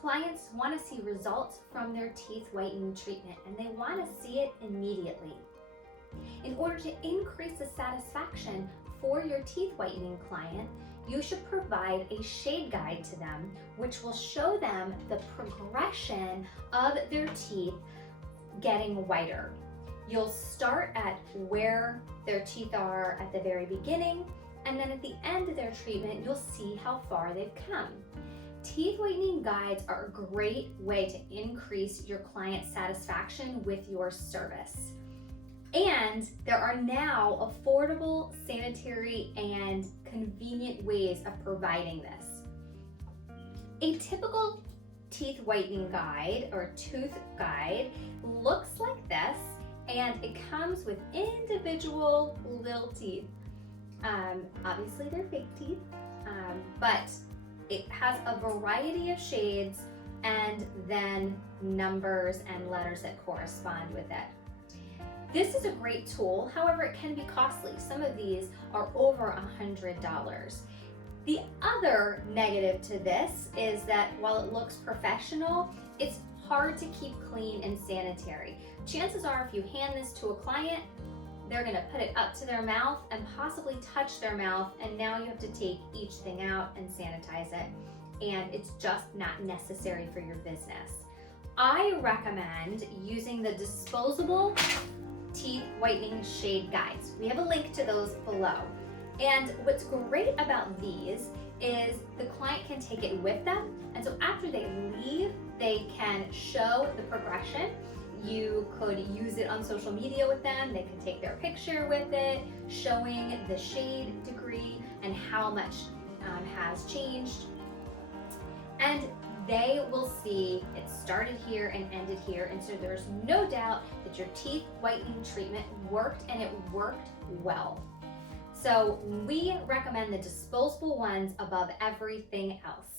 clients want to see results from their teeth whitening treatment, and they want to see it immediately. In order to increase the satisfaction for your teeth whitening client, you should provide a shade guide to them, which will show them the progression of their teeth getting whiter. You'll start at where their teeth are at the very beginning, and then at the end of their treatment, you'll see how far they've come. Teeth whitening guides are a great way to increase your client satisfaction with your service. And there are now affordable, sanitary, and convenient ways of providing this. A typical teeth whitening guide or tooth guide looks like this, and it comes with individual little teeth. Obviously they're fake teeth, but it has a variety of shades and then numbers and letters that correspond with it. This is a great tool, however, it can be costly. Some of these are over $100. The other negative to this is that while it looks professional, it's hard to keep clean and sanitary. Chances are if you hand this to a client, they're gonna put it up to their mouth and possibly touch their mouth, and now you have to take each thing out and sanitize it, and it's just not necessary for your business. I recommend using the disposable teeth whitening shade guides. We have a link to those below. And what's great about these is the client can take it with them, and so after they leave, they can show the progression. You could use it on social media with them. They can take their picture with it, showing the shade degree and how much has changed. And they will see it started here and ended here, and so there's no doubt that your teeth whitening treatment worked, and it worked well. So we recommend the disposable ones above everything else.